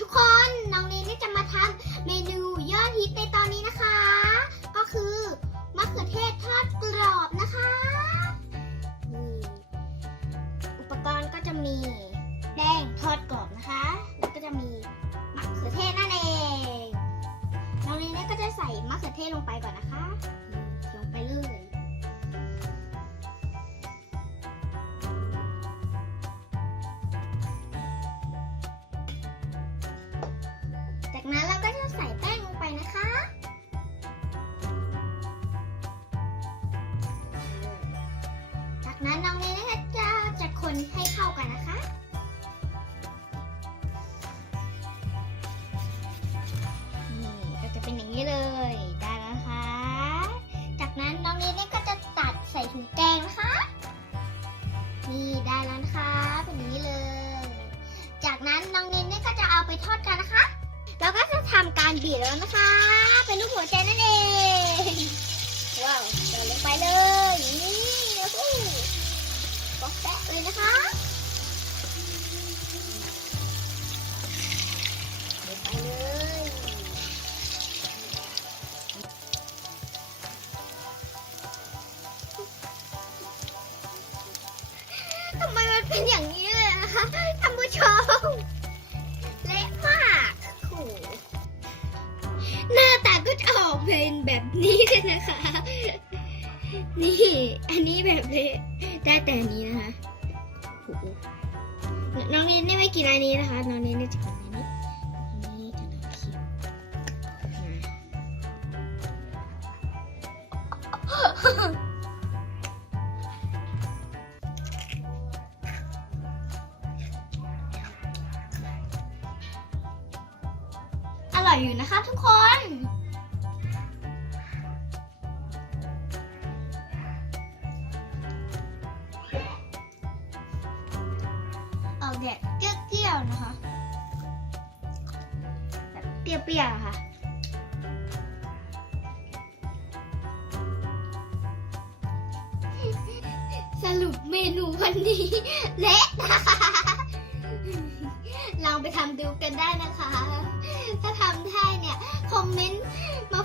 ทุกคนน้องเนนจะมาทำเมนูยอดฮิตในตอนนี้นะคะ ก็คือมะเขือเทศทอดกรอบนะคะนี่อุปกรณ์ก็จะมีแป้งทอดกรอบนะคะ แล้วก็จะมีมะเขือเทศนั่นเองน้องเนนก็จะใส่มะเขือเทศลงไปก่อนนะคะ จากนั้นน้องเนยก็จะเอาไปทอดกันนะคะ เราก็จะทำการบีบแล้วนะคะ เป็นรูปหัวใจนั่นเอง ว้าวเดินลงไปเลย นี่โอ้โหป๊อกแป๊ะเลยนะคะไปเลยทำไมมันเป็นอย่างนี้เลยนะคะท่านผู้ชม เป็นแบบนี้เลยนะคะ นี่ อันนี้แบบเละได้แต่อันนี้นะคะ น้องเนนไม่กินอันนี้นะคะ น้องเนนจะกินอันนี้น้องเนนจะลองชิมอร่อยอยู่นะคะทุกคน ออกแบบเปรี้ยวๆนะคะแบบเปรี้ยวๆค่ะสรุปเมนูวันนี้เละลองไปทำดูกันได้นะคะ ถ้าทำได้เนี่ย คอมเมนต์มา